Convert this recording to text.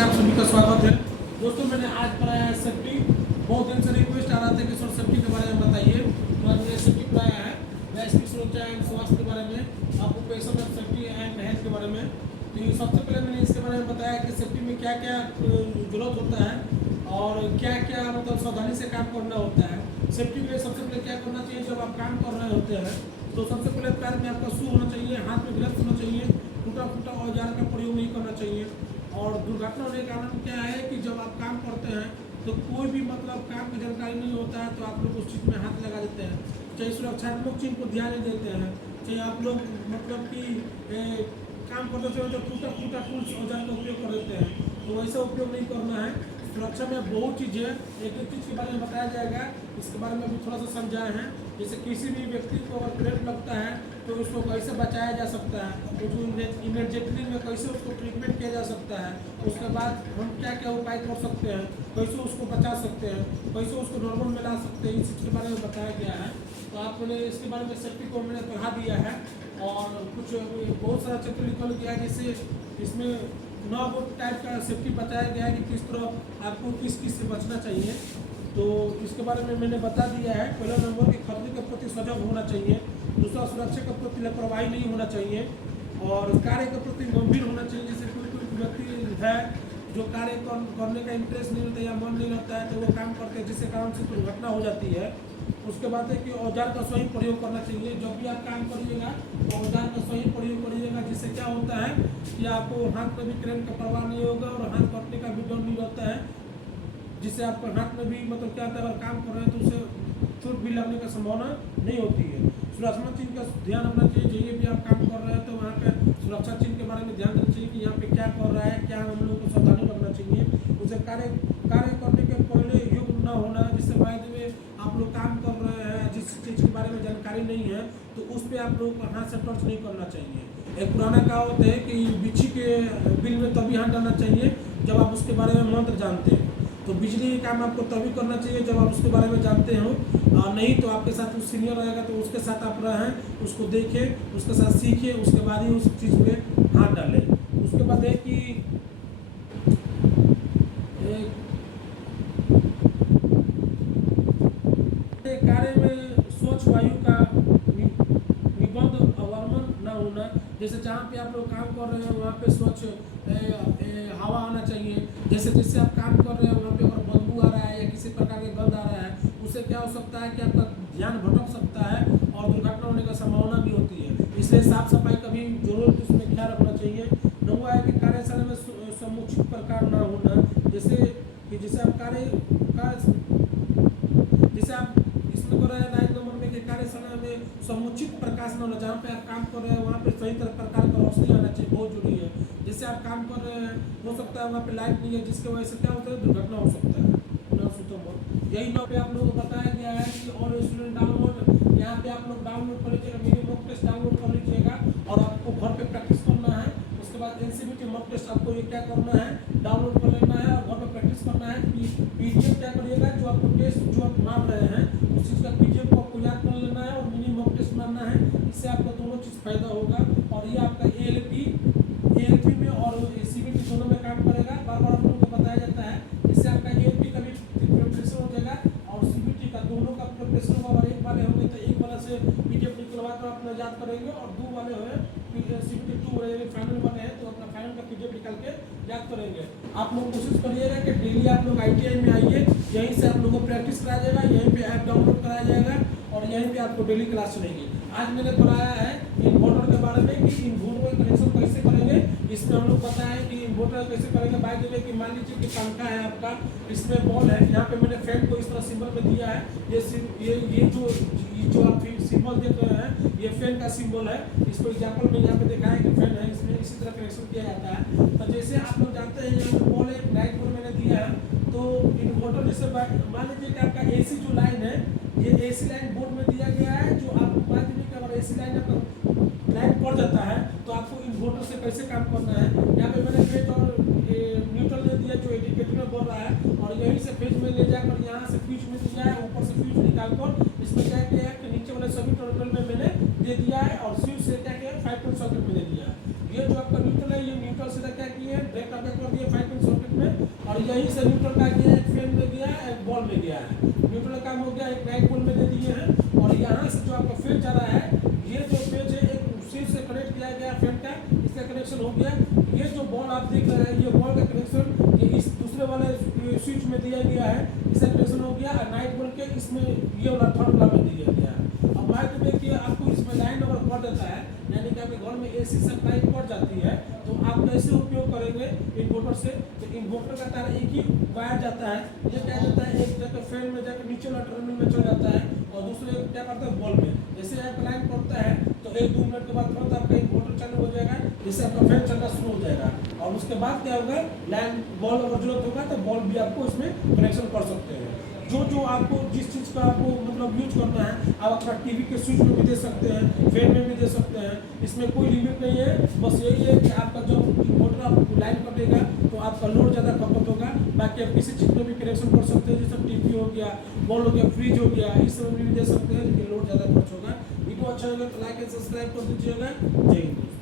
में आप सभी का स्वागत है। दोस्तों मैंने आज पढ़ाया है सेफ्टी। बहुत दिन से रिक्वेस्ट आ रहा था कि सर सेफ्टी के बारे में बताइए, तो आज मैंने सेफ्टी पढ़ाया है। वैश्विक सुरक्षा एंड स्वास्थ्य के बारे में, ऑक्यूपेशनल सेफ्टी एंड हेल्थ के बारे में। तो ये सबसे पहले मैंने इसके बारे में बताया कि सेफ्टी में क्या क्या जरूरत होता है और क्या क्या मतलब सावधानी से काम करना होता है। सेफ्टी के लिए सबसे पहले क्या करना चाहिए जब आप काम कर रहे होते हैं, तो सबसे पहले पैर में आपका शू होना चाहिए, हाथ में ग्लव्स होना चाहिए, टूटा फूटा औजार का प्रयोग नहीं करना चाहिए। और दुर्घटना होने का कारण क्या है कि जब आप काम करते हैं तो कोई भी मतलब काम की जानकारी नहीं होता है तो आप लोग उस चीज़ में हाथ लगा देते हैं, चाहे सुरक्षात्मक चीज़ को ध्यान नहीं देते हैं, चाहे आप लोग मतलब कि काम करते समय तो टूटा फूटा टूल्स औजार का उपयोग कर देते हैं, तो वैसा उपयोग नहीं करना है। सुरक्षा में बहुत चीज़ है, एक एक चीज़ के बारे में बताया जाएगा, इसके बारे में भी थोड़ा सा समझाए हैं। जैसे किसी भी व्यक्ति को अगर करंट लगता है तो उसको कैसे बचाया जा सकता है, उसको इमरजेंटली में कैसे उसको ट्रीटमेंट किया जा सकता है, उसके बाद हम क्या क्या उपाय कर सकते हैं, कैसे उसको बचा सकते हैं, कैसे उसको नॉर्मल में ला सकते हैं, इस चीज़ के बारे में बताया गया है। तो आपने इसके बारे में सेफ्टी को मैंने पढ़ा दिया है और कुछ बहुत सारा चैप्टर निकल गया है, जिससे इसमें 9 टाइप का सेफ्टी बताया गया है कि किस तरह आपको किस से बचना चाहिए। तो इसके बारे में मैंने बता दिया है। पहला नंबर कि खतरे के प्रति सजग होना चाहिए, दूसरा सुरक्षा के प्रति लापरवाही नहीं होना चाहिए और कार्य के प्रति गंभीर होना चाहिए। जैसे कोई व्यक्ति है जो कार्य करने का इंटरेस्ट नहीं होता या मन नहीं रहता है तो वो काम करते हैं, जिसके कारण से दुर्घटना हो जाती है। उसके बाद है कि औजार का सही प्रयोग करना चाहिए। जब भी आप काम करिएगा तो औजार का सही प्रयोग करिएगा, जिससे क्या होता है कि आपको हाथ में भी करंट का प्रवाह नहीं होगा और हाथ कटने का भी डर नहीं रहता है, जिससे आपको हाथ में भी मतलब क्या होता है अगर काम कर रहे हैं तो उसे चोट भी लगने की संभावना नहीं होती है। सुरक्षा चिन्ह का ध्यान रखना चाहिए। जब भी आप काम कर रहे हैं तो वहाँ पे सुरक्षा चिन्ह के बारे में ध्यान देना चाहिए कि यहाँ पे क्या कर रहा है, क्या हम लोग को सावधानी रखना चाहिए। उसे कार्य करने के पहले युक्त न होना, जिससे बाद में आप लोग काम कर रहे हैं जिस चीज़ के बारे में जानकारी नहीं है तो उस पर आप लोग को हाथ से टच नहीं करना चाहिए। एक पुराना कहावत है कि बिच्छी के बिल में तभी हाथ डालना चाहिए जब आप उसके बारे में मंत्र जानते हैं। तो बिजली का काम आपको तभी करना चाहिए जब आप उसके बारे में जानते हो, और नहीं तो आपके साथ उस सीनियर रहेगा तो उसके साथ आप रहें, उसको देखें, उसके साथ सीखिए, उसके बाद ही उस चीज़ पे हाथ डालें। उसके बाद है कि कार्य में स्वच्छ वायु का निबंध अवरमन न होना। जैसे जहाँ पे आप लोग काम कर रहे हैं वहाँ पे स्वच्छ हवा आना चाहिए। जैसे जिससे आप काम कर रहे हैं वहाँ पे अगर बदबू आ रहा है या किसी प्रकार के गंध आ रहा है, उससे क्या हो सकता है कि आपका ध्यान भटक सकता है और दुर्घटना होने का संभावना भी होती है। इसलिए साफ सफाई का भी जरूर उसमें ख्याल रखना चाहिए। नौवा है कि कार्यशाला में समुचित प्रकार न होना। जैसे आप जैसे आप इसमें कर रहे हैं 9 नंबर में कि कार्यशाला में समुचित प्रकाश न होना। जहाँ पे आप काम कर रहे हैं वहाँ पे सही प्रकार का रोशनी आना चाहिए, बहुत जरूरी है। जैसे आप काम कर रहे हैं हो सकता है वहाँ पे लाइट नहीं है, जिसकी वजह से क्या होता है दुर्घटना हो सकता है। यही नौ पे आप लोगों को बताया गया है कि और स्टूडेंट डाउनलोड, यहाँ पे आप लोग डाउनलोड कर लीजिएगा, मिनी मॉक टेस्ट डाउनलोड कर लीजिएगा और आपको घर पे प्रैक्टिस करना है। उसके बाद एनसीबीटी मॉक टेस्ट आपको ये क्या करना है, डाउनलोड कर लेना है और घर पे प्रैक्टिस करना है। पीडीएफ क्या करिएगा, जो आपको टेस्ट जो आप मार रहे हैं उस चीज़ का पीडीएफ को आपको याद कर लेना है और मिनी मॉक टेस्ट मारना है। इससे आपको दोनों चीज़ फायदा होगा और ये आपका एएलपी में और सीबीटी दोनों में काम करेगा। बार बार आप लोगों को बताया जाता है, इससे आपका एएलपी का भी प्रिपरेशन हो जाएगा और सीबीटी का दोनों का प्रिपरेशन होगा। और एक वाले होंगे तो एक वाला से पीडीएफ निकलवा कर अपना याद करेंगे और दो वाले हुए सीबीटी 2 फाइनल वाले हैं तो अपना फाइनल का पीडीएफ निकाल के याद करेंगे। आप लोग कोशिश करिएगा कि डेली आप लोग आईटीआई में आइए, यहीं से आप लोगों को प्रैक्टिस कराया जाएगा, यहीं पे ऐप डाउनलोड कराया जाएगा और यहीं पे आपको डेली क्लास चलेगी। आज मैंने पढ़ाया है इन्वर्टर के बारे में कि इन्वर्टर का कनेक्शन कैसे करेंगे। इसमें हम लोग पता है कि इन्वर्टर कैसे करेंगे। बाय द वे कि मान लीजिए कि पंखा है आपका, इसमें बॉल है, यहाँ पे मैंने फैन को इस तरह सिंबल में दिया है। ये जो आप सिंबल देख रहे हैं ये फैन का सिंबल है। इसको एग्जाम्पल में यहाँ पे देखा है कि फैन है, इसमें इसी तरह कनेक्शन किया जाता है। तो जैसे आप लोग जानते हैं यहाँ पे बॉल है, लाइट बोर्ड मैंने दिया है, तो इन्वर्टर जैसे मान लीजिए कि आपका एसी जो लाइन है ये एसी लाइन बोर्ड में दिया गया है। जो आपको मान लीजिए कि अगर एसी लाइन आपका लाइट पड़ जाता है तो आपको इन्वर्टर से कैसे काम करना है। यहाँ पे मैंने फेज और न्यूट्रल दे दिया जो इंडिकेटर में बढ़ रहा है और यहीं से फेज में ले जाकर यहाँ से फ्यूज में दिया है, ऊपर से फ्यूज निकाल कर इसमें क्या किया है कि नीचे वाले सभी टर्मिनल में मैंने दे दिया है और स्विच से क्या किया है 5 पिन सॉकेट में दे दिया है। ये जो आपका न्यूट्रल है ये न्यूट्रल से क्या किया है डायरेक्ट आपका कर दिया 5 पिन सॉकेट हैं। और यहीं से न्यूट्रल का गया, एक फैन में गया, एक बॉल में गया है। न्यूट्रल का काम हो गया, एक बैक बॉल में दे दिए हैं। और यहाँ से जो आपका फेज जा रहा है, ये जो फेज है एक स्विच से कनेक्ट किया गया फैन का, इसका कनेक्शन हो गया। ये जो बॉल आप देख रहे हैं, ये बॉल का कनेक्शन ये इस दूसरे वाले स्विच में दिया गया है, इसका कनेक्शन हो गया। और नाइट बॉल के इसमें ये वाला थर्ड वाला में दिया गया है। अब मान के देखिए आपको इसमें लाइन अगर बढ़ जाता है, यानी कि आपके घर में एसी सप्लाई बढ़ जाती है, तो आप कैसे उपयोग करेंगे इन्वर्टर से? तो इन्वर्टर का तार एक ही वायर जाता है, ये क्या जाता है, एक जाकर फैन में जाकर नीचे वाला टर्मिनल में चल जाता है, और दूसरे क्या करता है बॉल में। जैसे आपका लाइन पड़ता है तो 1-2 मिनट के बाद तुरंत आपका इन्वर्टर चालू हो जाएगा, जिससे आपका फैन चलना शुरू हो जाएगा। और उसके बाद क्या होगा, लाइन बॉल अगर जरूरत होगा तो बॉल भी आपको इसमें कनेक्शन कर सकते हैं। जो आपको जिस चीज़ का आपको मतलब यूज करना है, आप अपना टीवी के स्विच में भी दे सकते हैं, फैन में भी दे सकते हैं, इसमें कोई लिमिट नहीं है। बस यही है कि आपका जब मोटर आप लाइन कटेगा तो आपका लोड ज़्यादा खपत होगा। बाकी आप किसी चीज़ में भी कनेक्शन कर सकते हैं, जैसे टीवी हो गया, बॉल हो गया, फ्रिज हो गया, इस समय भी दे सकते हैं, लेकिन लोड ज़्यादा खर्च होगा। वीडियो अच्छा लगे तो लाइक एंड सब्सक्राइब कर दीजिएगा। जय हिंद।